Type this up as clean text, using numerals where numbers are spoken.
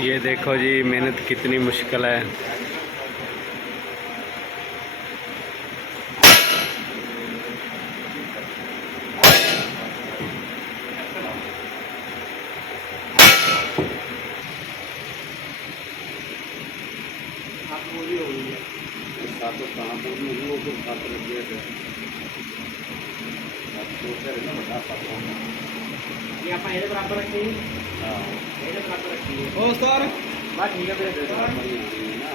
ये देखो जी मेहनत कितनी मुश्किल है। पूरी हो गई है सातों कहाँ पूरी हुई वो कुछ सात लग गए थे ये आप ये बराबर रखिए। हाँ ये बराबर रखिए। ओ सर बात ठीक है मेरे बराबर ही है ना।